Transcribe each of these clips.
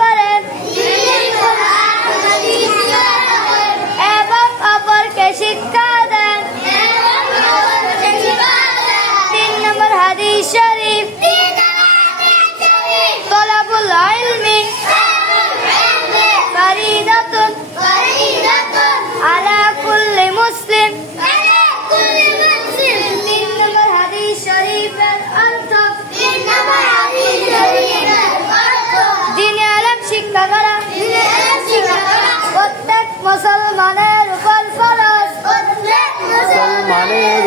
করেন এবং অপরকে শিক্ষা দেন। তিন নম্বর হাদিস শরীফ। তলাবুল ইলমি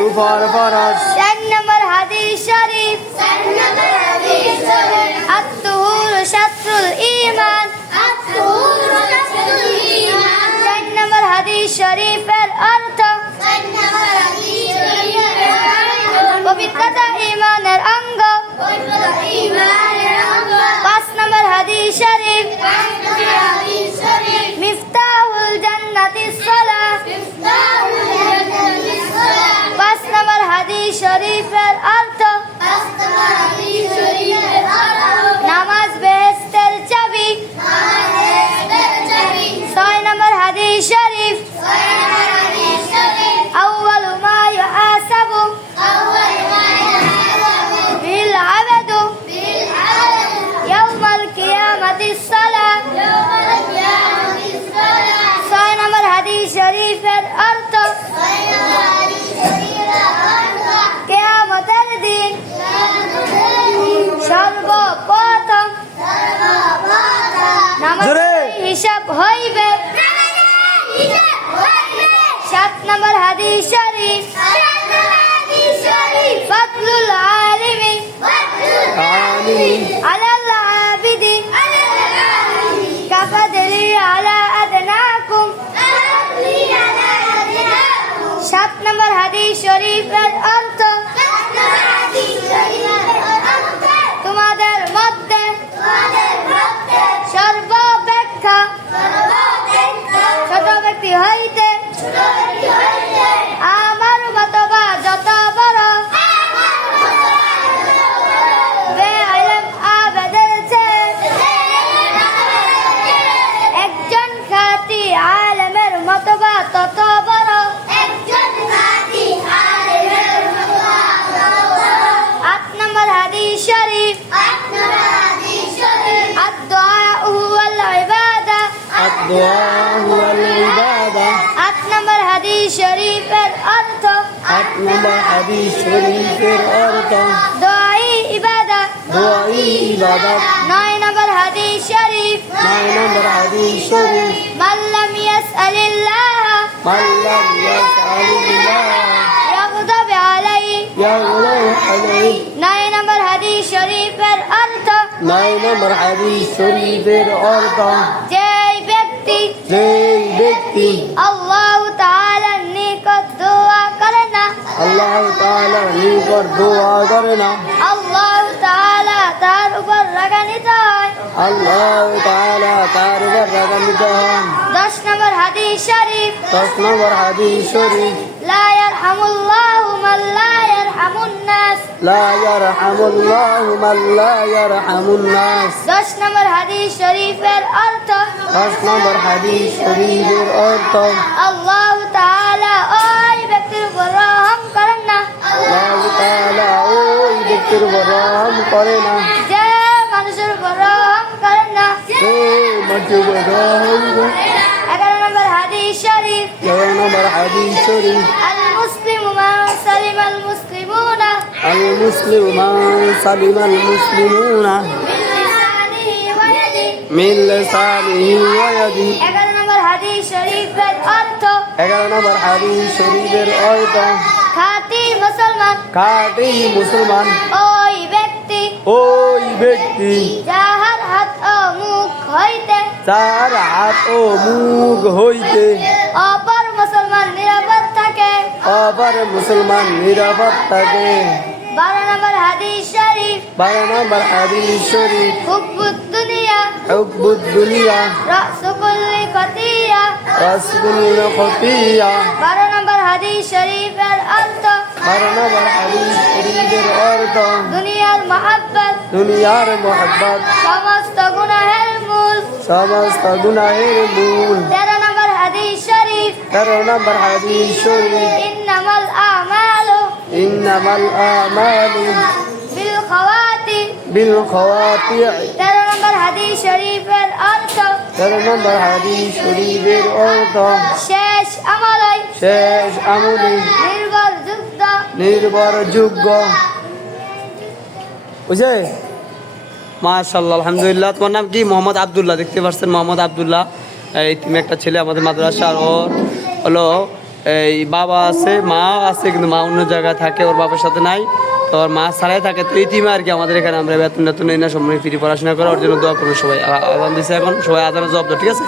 উপর ফরজ চার নম্বর হাদিস শরীফ আত্মহুর শাত্রুল ইমান চার নম্বর হাদিস শরীফের অর্থ পবিত্রতা ইমানের অঙ্গ পাঁচ নম্বর হাদিস শরীফ شريف الأرض شريف الأرض نماز بهست جبي نماز بهست الجبي صاي نمر هدي شريف صاي نمر هدي شريف أول ما يحاسب أول ما يحاسب بالعبد. بالعبد يوم القيامة الصلاة. يوم القيامة الصلاة صاي نمر هدي شريف الأرض হিসাব হইবে। সাত নম্বর হাদিস শরীফ। আলিমি আলাল আবিদি কাফাদলি আলা আদনাকুম। সাত নম্বর হাদিস শরীফের অর্থ। তোমাদের মধ্যে আট নম্বর হাদিস শরীফের অর্থ। আট নম্বর হাদিস শরীফের অর্থ। দোয়াই ইবাদা। দোয়াই ইবাদত নয় নম্বর হাদিস শরীফ। নয় নম্বর হাদিস শরীফ। মাল্লাম ইয়াসআলিল্লাহ। মাল্লাম ইয়াসআলিল্লাহ। আলাইহি। নয় নম্বর হাদিস শরীফের অর্থ। নয় নম্বর হাদিস শরীফের অর্থ। ব্যক্তি যেই ব্যক্তি আল্লাহ তাআলার নিকট দোয়া করে না আল্লাহ তাআলার নিকট দোয়া করে না আল্লাহ তাআলা তার উপর রাগান্বিত হয় আল্লাহ তাআলা তার উপর রাগান্বিত হন 10 নম্বর হাদিস শরীফ 10 নম্বর হাদিস শরীফ লা ইয়ারহামুল্লাহু মাল্লা يرحم الناس لا يرحم الله من لا يرحم الناس دش نمبر حديث شريف الأرض دش نمبر حديث شريف الأرض الله تعالى أي بكتر براهم كرنا الله تعالى أي بكتر براهم كرنا جاء منشر براهم كرنا جاء منشر براهم كرنا أكرم نمبر حديث شريف أكرم نمبر حديث شريف المسلم من سلم المسلم المسلم من سلم المسلمون মিন লিসানিহি ওয়া ইয়াদিহি من لسانه ويده এগারো নম্বর হাদিস শরীফের অর্থ এগারো নম্বর হাদিস শরীফের অর্থ খাঁটি মুসলমান খাঁটি মুসলমান ওই ব্যক্তি ওই ব্যক্তি যাহার হাত ও মুখ হইতে তার হাত ও মুখ হইতে অপর মুসলমান নিরাপদ থাকে অপর মুসলমান নিরাপদ থাকে। বারো নম্বর হাদিস শরীফ। বারো নম্বর হাদিস শরীফ। হুব্বুদ দুনিয়া। হুব্বুদ দুনিয়া। রাসু কুল্লি খতিয়া। রাসকুল খতিয়া। বারো নম্বর হাদিস শরীফের অর্থ। বারো নম্বর হাদিস শরীফের অর্থ। দুনিয়ার মহাব্বত। দুনিয়ার মোহাব্বত। সমস্ত গুনাহের মূল। সমস্ত গুনাহের মূল। তেরো তেরো নম্বর হাদিস শরীফ ইন্নামাল আমালু ইন্নামাল আমালু বিল খাওয়াতি বিল খাওয়াতি' তেরো নম্বর হাদিস শরীফের অর্থ তেরো নম্বর হাদিস শরীফের অর্থ শেষ আমলাই শেষ আমলি নির্ভরযোগ্য বুঝে মাশাল্লাহ আলহামদুলিল্লাহ তোমার নাম কি? মোহাম্মদ আবদুল্লাহ দেখতে পাচ্ছেন। মোহাম্মদ আবদুল্লাহ। এই তুমি একটা ছেলে আমাদের মাদ্রাসার ওর। হলো, এই বাবা আছে, মা আছে, কিন্তু মা অন্য জায়গায় থাকে, ওর বাবার সাথে নাই। তো ওর মা ছাড়াই থাকে। তো ইতিমে আর কি আমাদের এখানে, আমরা বেতন এই না সময় ফ্রি পড়াশোনা করে, ওর জন্য দোয়া করব সবাই। আ- দিচ্ছে এখন, সবাই আদানের জব ঠিক আছে?